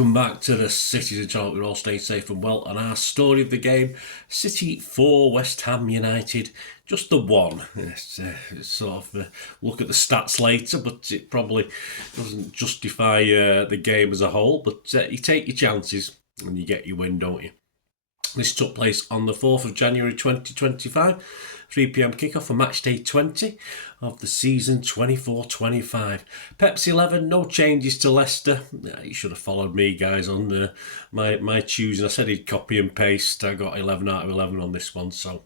welcome back to the City to Talk. We're all staying safe and well. And our story of the game, City 4, West Ham United, just the one. It's sort of look at the stats later, but it probably doesn't justify the game as a whole. But you take your chances and you get your win, don't you? This took place on the 4th of January 2025, 3pm kickoff for match day 20 of the season 24-25. Pep's 11, no changes to Leicester. You should have followed me, guys, on my choosing. I said he'd copy and paste. I got 11 out of 11 on this one, so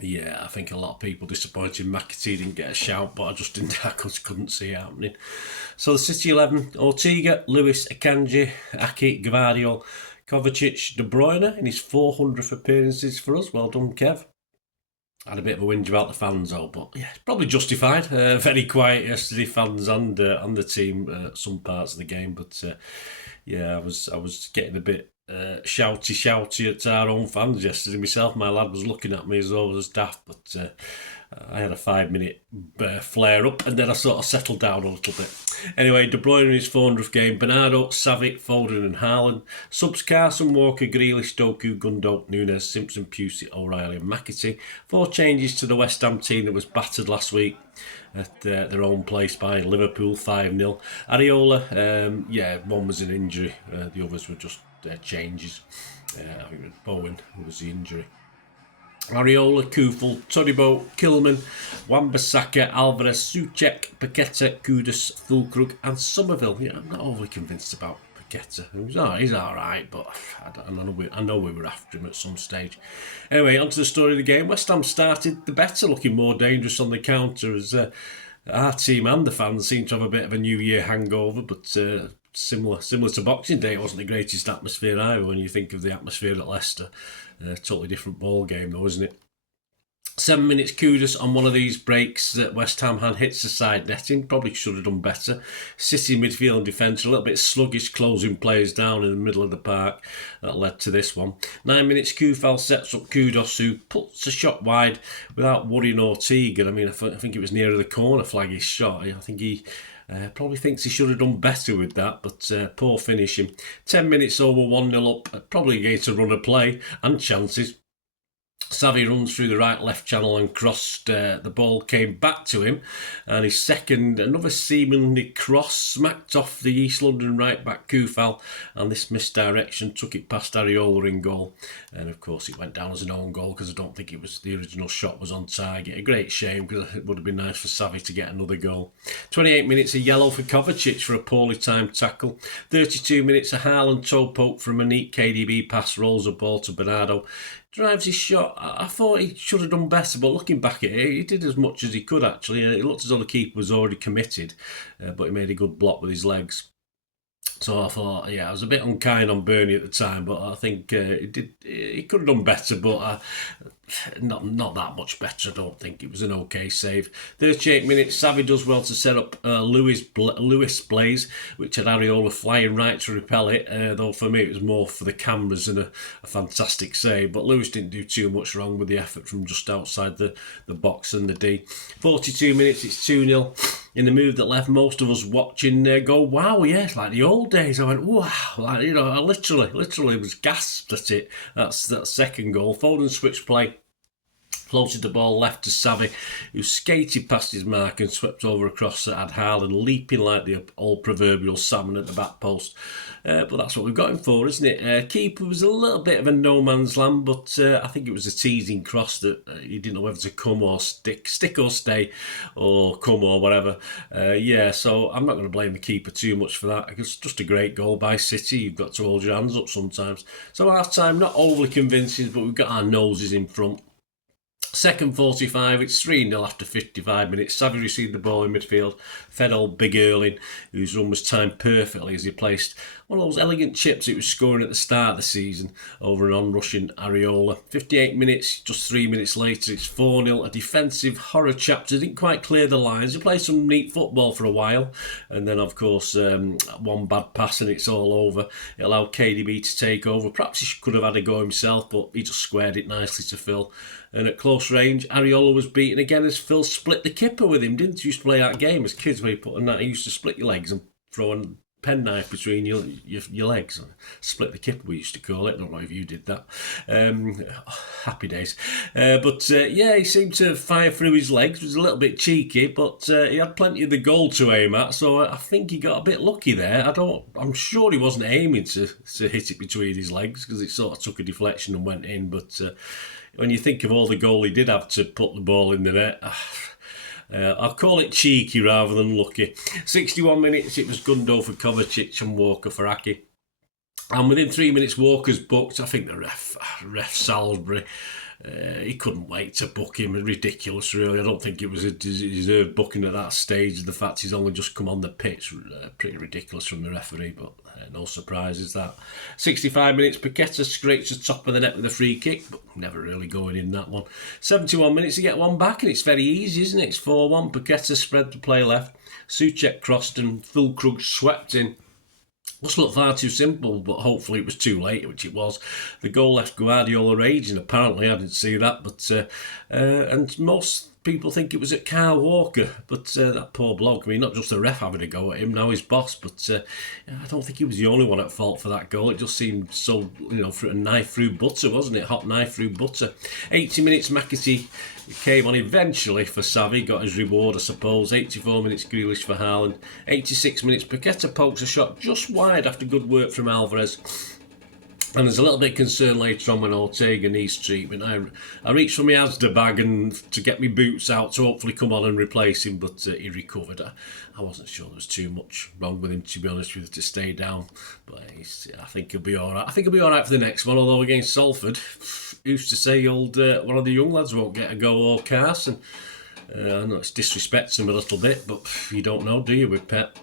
yeah, I think a lot of people disappointed McAtee didn't get a shout, but I couldn't see it happening. So the City 11, Ortega, Lewis, Akanji, Ake, Gvardiol, Kovacic, De Bruyne in his 400th appearances for us. Well done, Kev. Had a bit of a whinge about the fans, though, but yeah, it's probably justified. Very quiet yesterday, fans and the team, some parts of the game. But yeah, I was getting a bit shouty at our own fans yesterday myself. My lad was looking at me as though I was daft, but I had a 5-minute flare up and then I sort of settled down a little bit. Anyway, De Bruyne in his 400th game, Bernardo, Savic, Foden and Haaland. Subs Carson, Walker, Grealish, Doku, Gundog, Nunes, Simpson, Pusey, O'Reilly and McAtee. 4 changes to the West Ham team that was battered last week at their own place by Liverpool 5-0. Areola, one was an injury, the others were just changes. I think it was Bowen who was the injury. Areola, Kufel, Todibo, Kilman, Wan-Bissaka, Alvarez, Soucek, Paqueta, Kudus, Fulkrug and Somerville. Yeah, I'm not overly convinced about Paqueta. He's alright, but I know we were after him at some stage. Anyway, on to the story of the game. West Ham started the better, looking more dangerous on the counter as our team and the fans seem to have a bit of a New Year hangover, but similar to Boxing Day, it wasn't the greatest atmosphere either when you think of the atmosphere at Leicester. Totally different ball game though, isn't it? 7 minutes Kudus on one of these breaks that West Ham had hits the side netting. Probably should have done better. City midfield and defence a little bit sluggish, closing players down in the middle of the park. That led to this one. 9 minutes Kufal sets up Kudos, who puts a shot wide without worrying Ortega. I mean, I think it was nearer the corner flag his shot. I think he probably thinks he should have done better with that, but poor finishing. 10 minutes over, 1-0 up, probably against a run of play and chances. Savvy runs through the right-left channel and crossed. The ball came back to him, and his second, another seemingly cross, smacked off the East London right-back Kufal, and this misdirection took it past Areola in goal. And of course it went down as an own goal because I don't think it was the original shot was on target. A great shame because it would have been nice for Savvy to get another goal. 28 minutes a yellow for Kovacic for a poorly timed tackle. 32 minutes a Haaland toe poke from a neat KDB pass, rolls a ball to Bernardo. Drives his shot. I thought he should have done better, but looking back at it, he did as much as he could actually. It looked as though the keeper was already committed, but he made a good block with his legs. So I thought, yeah, I was a bit unkind on Bernie at the time, but I think he could have done better, but not that much better, I don't think. It was an okay save. 38 minutes, Savvy does well to set up Lewis Blaze, which had Areola flying right to repel it, though for me it was more for the cameras and a fantastic save, but Lewis didn't do too much wrong with the effort from just outside the box and the D. 42 minutes, it's 2-0. In the move that left most of us watching go, wow, yes, like the old days. I went, wow, like, you know, I literally was gasped at it. That's that second goal. Foden switch play. Floated the ball left to Savvy, who skated past his mark and swept over across at Haaland, leaping like the old proverbial salmon at the back post. But that's what we've got him for, isn't it? Keeper was a little bit of a no man's land, but I think it was a teasing cross that he didn't know whether to come or stick or stay, or come or whatever. So I'm not going to blame the keeper too much for that. It's just a great goal by City. You've got to hold your hands up sometimes. So half time, not overly convincing, but we've got our noses in front. Second 45, it's 3-0 after 55 minutes. Savvy received the ball in midfield, fed old Big Erling, whose run was timed perfectly as he placed one of those elegant chips he was scoring at the start of the season over an on-rushing Areola. 58 minutes, just 3 minutes later, it's 4-0. A defensive horror chapter, didn't quite clear the lines. He played some neat football for a while, and then, of course, one bad pass and it's all over. It allowed KDB to take over. Perhaps he could have had a go himself, but he just squared it nicely to Phil. And at close range, Areola was beaten again as Phil split the kipper with him. Didn't you used to play that game as kids where you put on that? You used to split your legs and throw a penknife between your legs. Split the kipper, we used to call it. I don't know if you did that. Happy days. He seemed to fire through his legs. It was a little bit cheeky, but he had plenty of the goal to aim at, so I think he got a bit lucky there. I'm sure he wasn't aiming to hit it between his legs, because it sort of took a deflection and went in, but when you think of all the goal he did have to put the ball in the net, I'll call it cheeky rather than lucky. 61 minutes, it was Gundo for Kovacic and Walker for Aki. And within 3 minutes, Walker's booked. I think the ref Salisbury, he couldn't wait to book him. Ridiculous, really. I don't think it was a deserved booking at that stage. The fact he's only just come on the pitch, pretty ridiculous from the referee, but no surprises that. 65 minutes, Paqueta scrapes the top of the net with a free kick, but never really going in that one. 71 minutes to get one back, and it's very easy, isn't it? It's 4-1. Paqueta spread the play left. Souček crossed and Füllkrug swept in. Must look far too simple, but hopefully it was too late, which it was. The goal left Guardiola raging. Apparently, I didn't see that, but and most people think it was at Kyle Walker, but that poor bloke. I mean, not just the ref having a go at him, now his boss, but I don't think he was the only one at fault for that goal. It just seemed so, for a knife through butter, wasn't it? Hot knife through butter. 80 minutes, McAtee came on eventually for Savvy, got his reward, I suppose. 84 minutes, Grealish for Haaland. 86 minutes, Paqueta pokes a shot just wide after good work from Alvarez. And there's a little bit of concern later on when Ortega needs treatment. I reached for my Asda bag and to get my boots out to hopefully come on and replace him, but he recovered. I wasn't sure there was too much wrong with him, to be honest with you, to stay down. But I think he'll be all right. I think he'll be all right for the next one, although against Salford, who's to say one of the young lads won't get a go, or Carson. I know it's disrespects him a little bit, but you don't know, do you, with Pep?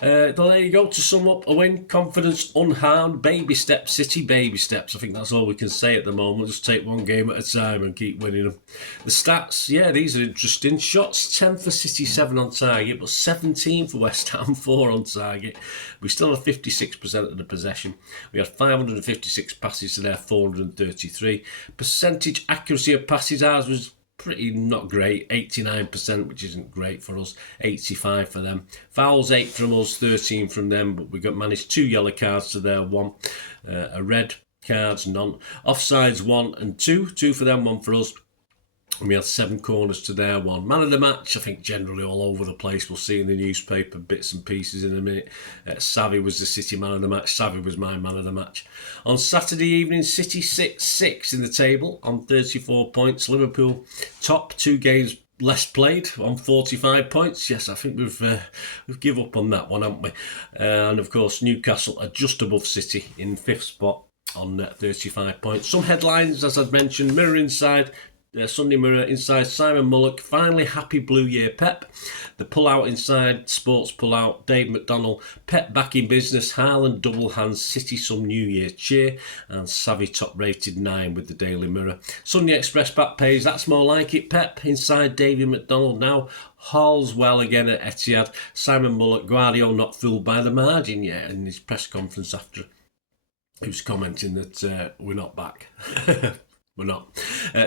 There you go, to sum up, a win, confidence, unharmed, baby steps, City baby steps. I think that's all we can say at the moment. Just take one game at a time and keep winning them. The stats, these are interesting. Shots, 10 for City, 7 on target, but 17 for West Ham, 4 on target. We still have 56% of the possession. We had 556 passes to their 433. Percentage accuracy of passes, ours was pretty not great, 89%, which isn't great for us, 85 for them. Fouls, 8 from us, 13 from them, but we managed 2 yellow cards to their 1. A red cards, none. Offsides, 1 and 2. 2 for them, 1 for us. And we had 7 corners to their 1. Man of the match, I think generally all over the place. We'll see in the newspaper bits and pieces in a minute. Savvy was the City man of the match. Savvy was my man of the match. On Saturday evening, City 6 in the table on 34 points. Liverpool top, 2 games less played on 45 points. Yes, I think we've given up on that one, haven't we? And of course, Newcastle are just above City in 5th spot on 35 points. Some headlines, as I've mentioned, Mirror inside. Sunday Mirror inside, Simon Mullock, finally happy Blue Year Pep. The pull-out inside, Sports pull-out, Dave McDonnell, Pep back in business, Haaland double hands, City some New Year cheer, and Savvy top-rated 9 with the Daily Mirror. Sunday Express back page, that's more like it, Pep inside, David McDonnell now. Hall's well again at Etihad. Simon Mullock, Guardiola not fooled by the margin yet in his press conference after he was commenting that we're not back. We're not.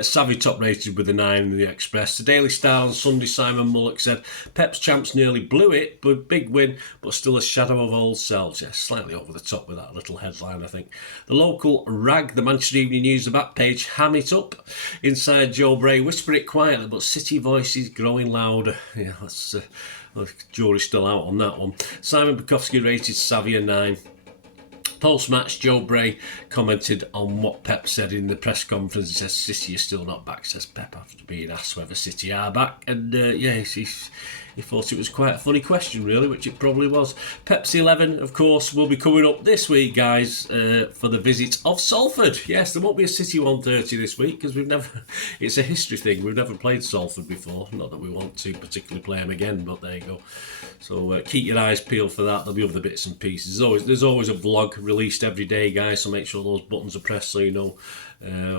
Savvy top rated with a 9 in the Express. The Daily Star on Sunday, Simon Mullock said, Pep's champs nearly blew it, but big win, but still a shadow of old selves. Yeah, slightly over the top with that little headline, I think. The local rag, the Manchester Evening News, the back page, ham it up. Inside, Joe Bray, whisper it quietly, but City voices growing louder. Yeah, that's jury's still out on that one. Simon Bajkowski rated Savvy a 9. Post-match, Joe Bray commented on what Pep said in the press conference. He says, City are still not back, says Pep, after being asked whether City are back. And he thought it was quite a funny question, really, which it probably was. Pep's 11, of course, will be coming up this week, guys, for the visit of Salford. Yes, there won't be a City 130 this week, because it's a history thing. We've never played Salford before. Not that we want to particularly play them again, but there you go. So keep your eyes peeled for that. There'll be other bits and pieces. There's always a vlog released every day, guys, so make sure those buttons are pressed so you know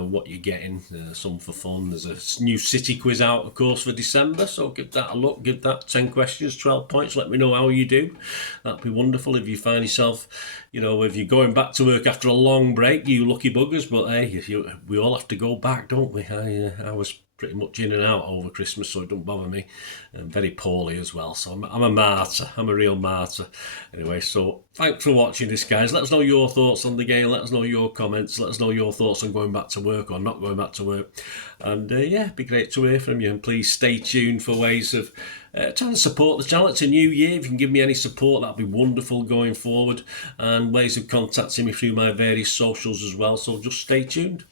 what you're getting. Some for fun. There's a new City quiz out, of course, for December, so give that a look. Give that 10 questions, 12 points. Let me know how you do. That'd be wonderful if you find yourself, if you're going back to work after a long break, you lucky buggers. But hey, we all have to go back, don't we? I was pretty much in and out over Christmas, so it don't bother me. And very poorly as well, so I'm a martyr. I'm a real martyr. Anyway, so thanks for watching this, guys. Let us know your thoughts on the game. Let us know your comments. Let us know your thoughts on going back to work or not going back to work. And yeah, it'd be great to hear from you. And please stay tuned for ways of trying to support the channel. It's a new year. If you can give me any support, that'd be wonderful going forward. And ways of contacting me through my various socials as well. So just stay tuned.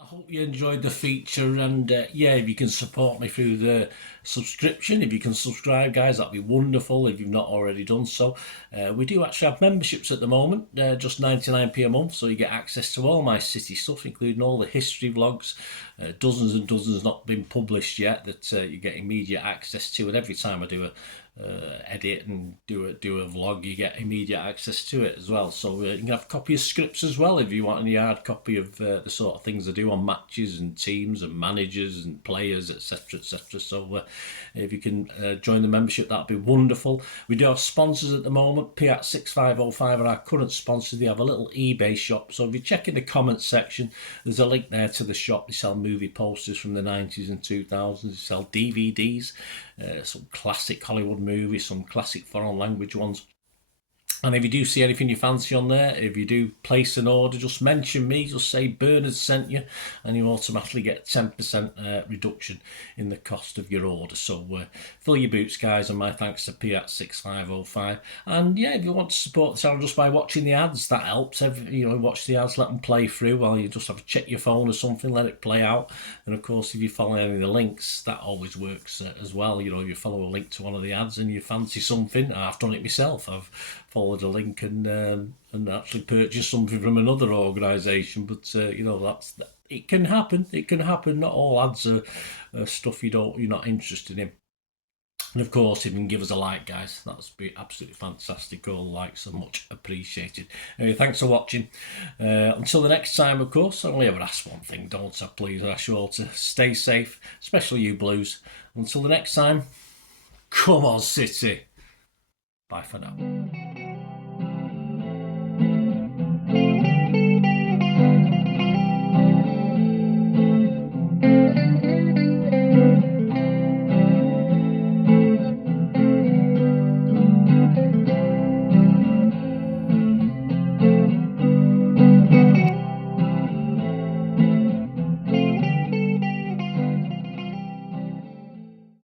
I hope you enjoyed the feature, and yeah, if you can support me through the subscription, if you can subscribe, guys, that'd be wonderful if you've not already done so. We do actually have memberships at the moment, just 99p a month, so you get access to all my city stuff, including all the history vlogs, dozens and dozens not been published yet that you get immediate access to, and every time I do a edit and do a vlog, you get immediate access to it as well. So you can have a copy of scripts as well if you want any hard copy of the sort of things I do on matches and teams and managers and players, etc, etc. So if you can join the membership, that'd be wonderful. We do have sponsors at the moment. P6505 are our current sponsor. They have a little eBay shop, so if you check in the comments section, there's a link there to the shop. They sell movie posters from the 90s and 2000s. They sell DVDs, some classic Hollywood movies, some classic foreign language ones. And if you do see anything you fancy on there, if you do place an order, just mention me, just say Bernard sent you, and you automatically get 10% reduction in the cost of your order. So fill your boots, guys, and my thanks to P6505. And yeah, if you want to support the channel just by watching the ads, that helps. Watch the ads, let them play through while you just have to check your phone or something, let it play out. And of course, if you follow any of the links, that always works as well. You follow a link to one of the ads and you fancy something. I've done it myself. I've followed a link and actually purchased something from another organisation, but it can happen. It can happen. Not all ads are stuff you're not interested in. And of course, if you can give us a like, guys, that's be absolutely fantastic. All the likes are much appreciated. Anyway, thanks for watching. Until the next time, of course, I only ever ask one thing, don't I? Please, I ask you all to stay safe, especially you Blues. Until the next time, come on, City. Bye for now.